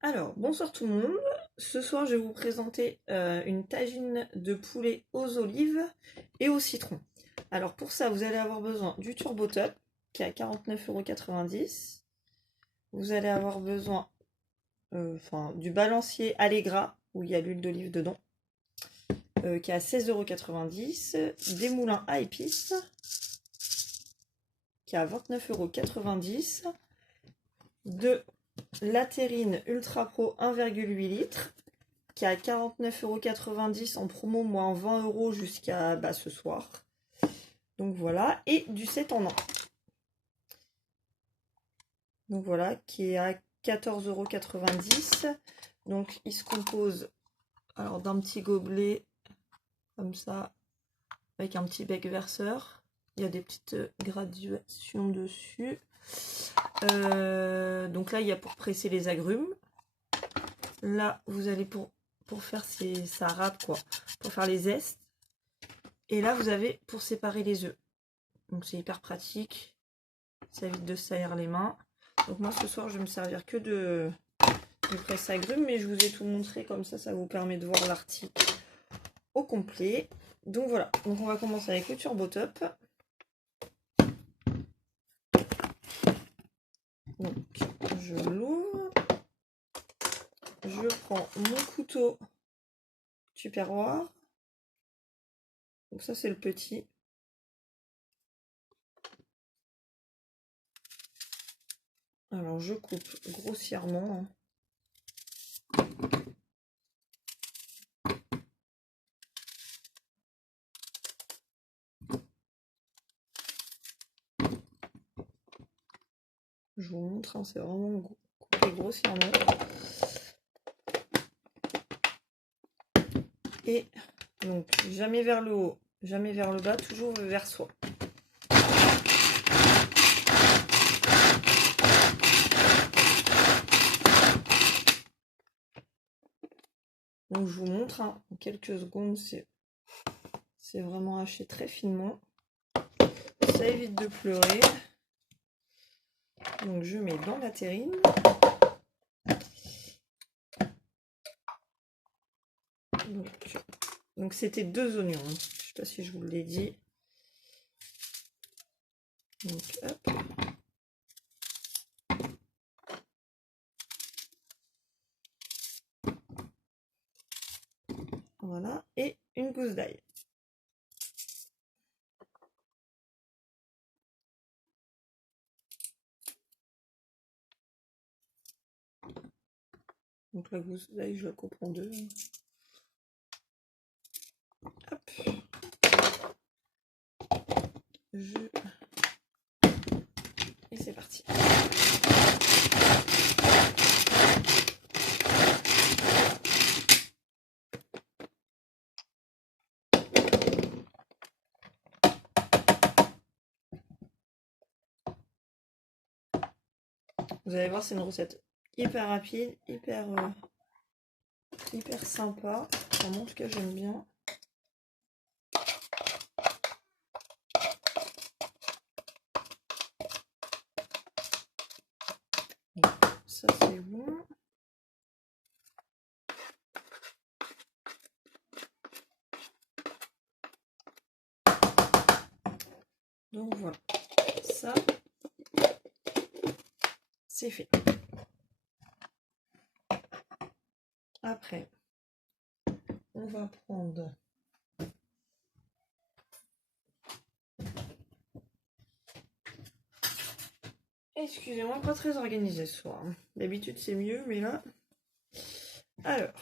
Alors, bonsoir tout le monde. Ce soir, je vais vous présenter une tagine de poulet aux olives et au citron. Alors, pour ça, vous allez avoir besoin du Turbo Top, qui est à 49,90 €. Vous allez avoir besoin du balancier Allegra, où il y a l'huile d'olive dedans, qui est à 16,90 €. Des moulins à épices, qui est à 29,90 €. De la terrine Ultra Pro 1,8 litres, qui est à 49,90 € en promo, moins 20 € jusqu'à ce soir. Donc voilà, et du 7 en 1. Donc voilà, qui est à 14,90 €. Donc il se compose alors d'un petit gobelet comme ça, avec un petit bec verseur. Il y a des petites graduations dessus. Donc là, il y a pour presser les agrumes. Là, vous allez pour faire ça râpe quoi, pour faire les zestes. Et là, vous avez pour séparer les œufs. Donc c'est hyper pratique. Ça évite de salir les mains. Donc moi, ce soir, je vais me servir que du presse-agrumes, mais je vous ai tout montré comme ça vous permet de voir l'article au complet. Donc voilà. Donc on va commencer avec le Turbo Top. Donc je l'ouvre. Je prends mon couteau tupperware. Donc ça, c'est le petit. Alors je coupe grossièrement. Je vous montre, hein, c'est vraiment coupé grossièrement. Et donc jamais vers le haut, jamais vers le bas, toujours vers soi. Donc je vous montre, hein, en quelques secondes, c'est vraiment haché très finement. Ça évite de pleurer. Donc je mets dans la terrine. Donc c'était 2 oignons, hein. Je sais pas si je vous l'ai dit. Donc hop. Voilà, et une gousse d'ail. Donc la gousse d'ail, je la coupe en deux. Hop. Et c'est parti. Vous allez voir, c'est une recette hyper rapide, hyper sympa. Enfin, moi, en tout cas, j'aime bien. Ça, c'est bon. Donc voilà, ça, c'est fait. Après, on va prendre excusez-moi, pas très organisé ce soir. D'habitude c'est mieux, mais là. Alors,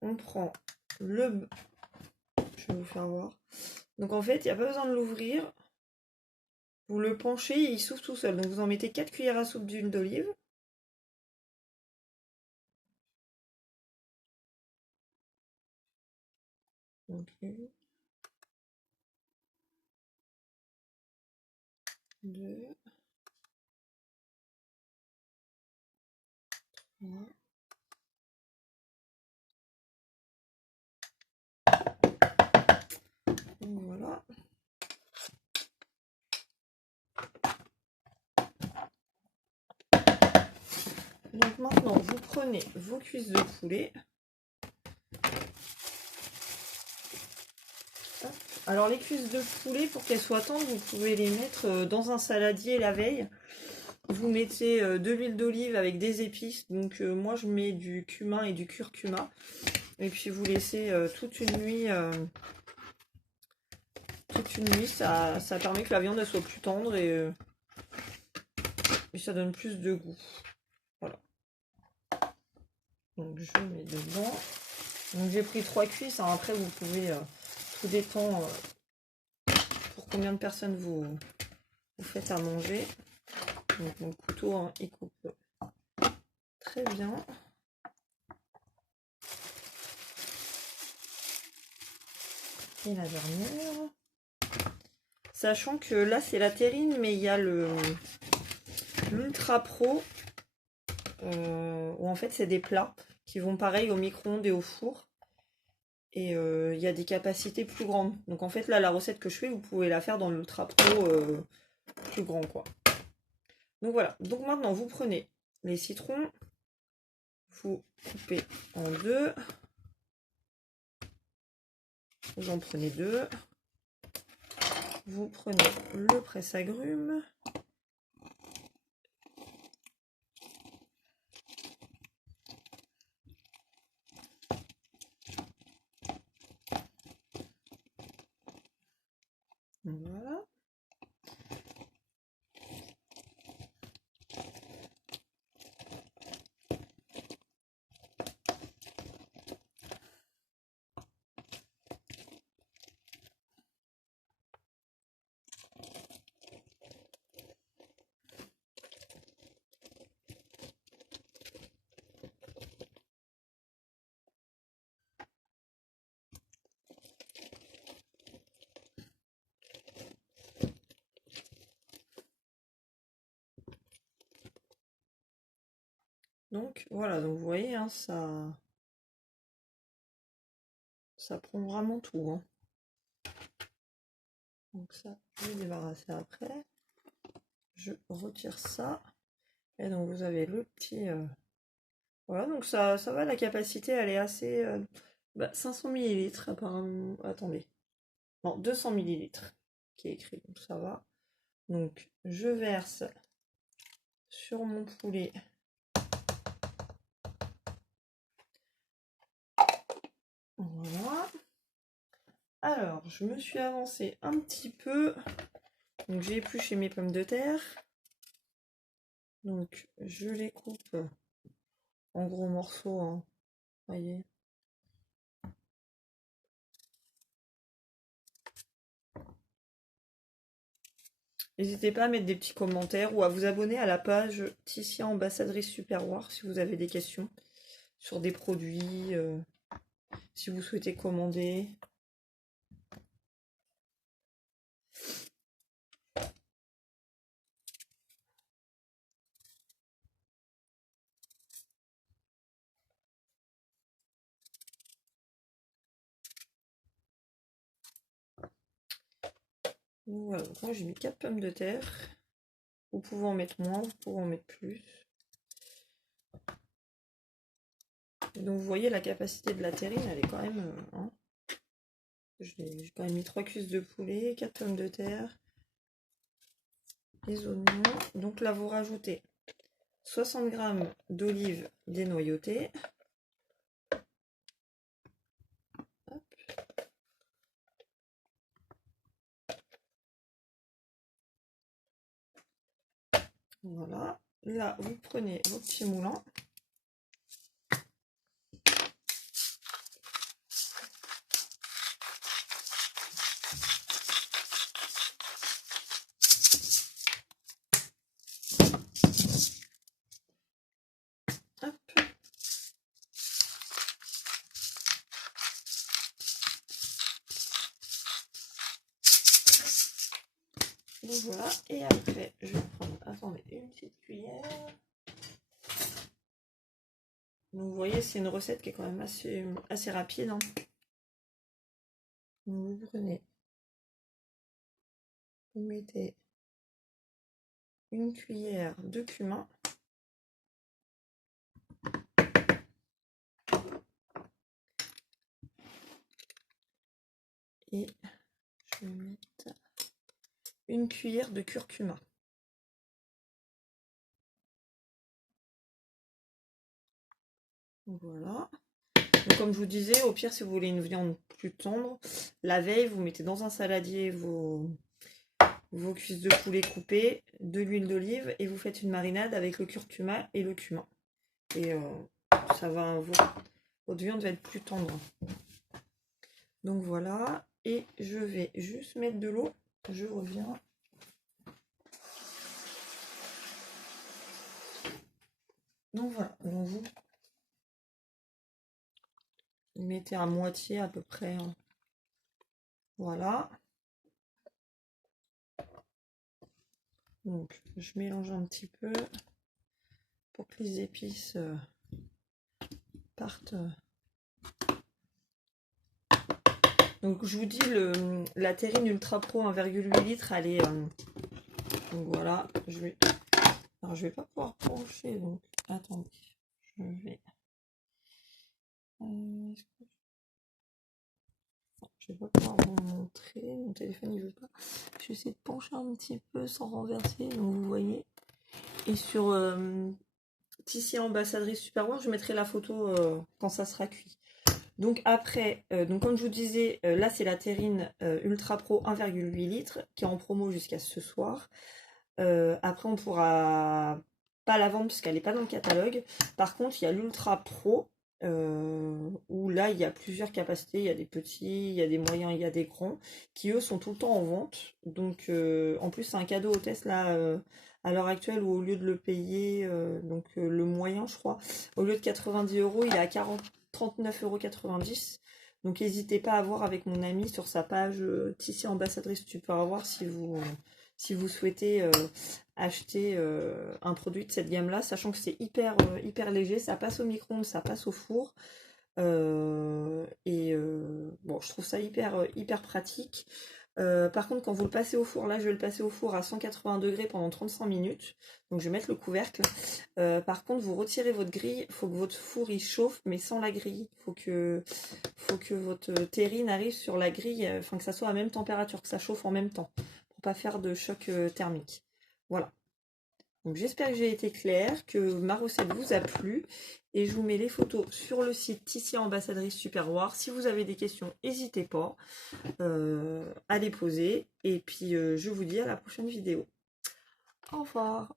on prend le. Je vais vous faire voir. Donc en fait, il n'y a pas besoin de l'ouvrir. Vous le penchez et il s'ouvre tout seul. Donc vous en mettez 4 cuillères à soupe d'huile d'olive. Donc, 2, 3. Donc voilà. Donc Donc maintenant, vous prenez vos cuisses de poulet. Alors les cuisses de poulet, pour qu'elles soient tendres, vous pouvez les mettre dans un saladier la veille. Vous mettez de l'huile d'olive avec des épices. Donc moi je mets du cumin et du curcuma. Et puis vous laissez toute une nuit. Ça permet que la viande elle soit plus tendre et ça donne plus de goût. Voilà. Donc je mets dedans. Donc j'ai pris 3 cuisses. Hein. Après vous pouvez tout dépend pour combien de personnes vous faites à manger. Donc mon couteau hein, il coupe très bien. Et la dernière. Sachant que là c'est la terrine, mais il y a l'Ultra Pro où en fait c'est des plats qui vont pareil au micro-ondes et au four. Et il y a des capacités plus grandes. Donc en fait là la recette que je fais, vous pouvez la faire dans l'Ultra Pro plus grand quoi. Donc voilà. Donc maintenant vous prenez les citrons, vous coupez en deux. Vous en prenez 2. Vous prenez le presse-agrumes. Voilà. Donc voilà, donc vous voyez, hein, ça prend vraiment tout. Hein. Donc ça, je vais débarrasser après. Je retire ça. Et donc vous avez le petit... Voilà, donc ça va, la capacité, elle est assez... 500 millilitres apparemment. Attendez. Non, 200 millilitres qui est écrit, donc ça va. Donc je verse sur mon poulet. Voilà. Alors, je me suis avancée un petit peu. Donc j'ai épluché mes pommes de terre. Donc je les coupe en gros morceaux. Hein. Voyez. N'hésitez pas à mettre des petits commentaires ou à vous abonner à la page Tissia Ambassadrice Superwar si vous avez des questions sur des produits, si vous souhaitez commander. Voilà, donc moi j'ai mis 4 pommes de terre. Vous pouvez en mettre moins, vous pouvez en mettre plus. Donc vous voyez la capacité de la terrine, elle est quand même... Hein. J'ai quand même mis 3 cuisses de poulet, 4 pommes de terre, les oignons. Donc là vous rajoutez 60 g d'olives dénoyautées. Hop. Voilà. Là vous prenez vos petits moulins. Donc voilà, et après je vais prendre, attendez, une petite cuillère. Donc vous voyez, c'est une recette qui est quand même assez rapide. Hein. Donc vous prenez, vous mettez une cuillère de cumin. Et je vais mettre une cuillère de curcuma. Voilà. Donc, comme je vous disais, au pire, si vous voulez une viande plus tendre, la veille, vous mettez dans un saladier vos cuisses de poulet coupées, de l'huile d'olive et vous faites une marinade avec le curcuma et le cumin. Et ça va, votre viande va être plus tendre. Donc voilà, et je vais juste mettre de l'eau. Je reviens. Donc voilà, donc vous mettez à moitié à peu près. Voilà. Donc je mélange un petit peu pour que les épices partent. Donc je vous dis, la terrine Ultra Pro 1,8 litres, elle est... donc voilà, alors je vais pas pouvoir pencher, donc attendez, je vais... je vais pas pouvoir vous montrer, mon téléphone il veut pas. Je vais essayer de pencher un petit peu sans renverser, donc vous voyez. Et sur Tissia Ambassadrice Superwash, je mettrai la photo quand ça sera cuit. Donc après, donc comme je vous disais, là c'est la terrine Ultra Pro 1,8 litres qui est en promo jusqu'à ce soir. Après on pourra pas la vendre parce qu'elle n'est pas dans le catalogue. Par contre il y a l'Ultra Pro où là il y a plusieurs capacités, il y a des petits, il y a des moyens, il y a des grands qui eux sont tout le temps en vente. Donc en plus c'est un cadeau hôtesse là à l'heure actuelle où au lieu de le payer, le moyen je crois, au lieu de 90 €, il est à 39,90 €. Donc n'hésitez pas à voir avec mon ami sur sa page Tissia Ambassadrice, tu peux avoir si vous souhaitez acheter un produit de cette gamme là, sachant que c'est hyper léger, ça passe au micro-ondes, ça passe au four. Bon, je trouve ça hyper pratique. Par contre, quand vous le passez au four, là je vais le passer au four à 180 degrés pendant 35 minutes. Donc je vais mettre le couvercle. Par contre, vous retirez votre grille, il faut que votre four il chauffe, mais sans la grille. Il faut que votre terrine arrive sur la grille, enfin que ça soit à la même température, que ça chauffe en même temps, pour pas faire de choc thermique. Voilà. Donc j'espère que j'ai été claire, que ma recette vous a plu. Et je vous mets les photos sur le site Tissia Ambassadrice Superwash. Si vous avez des questions, n'hésitez pas à les poser. Et puis je vous dis à la prochaine vidéo. Au revoir.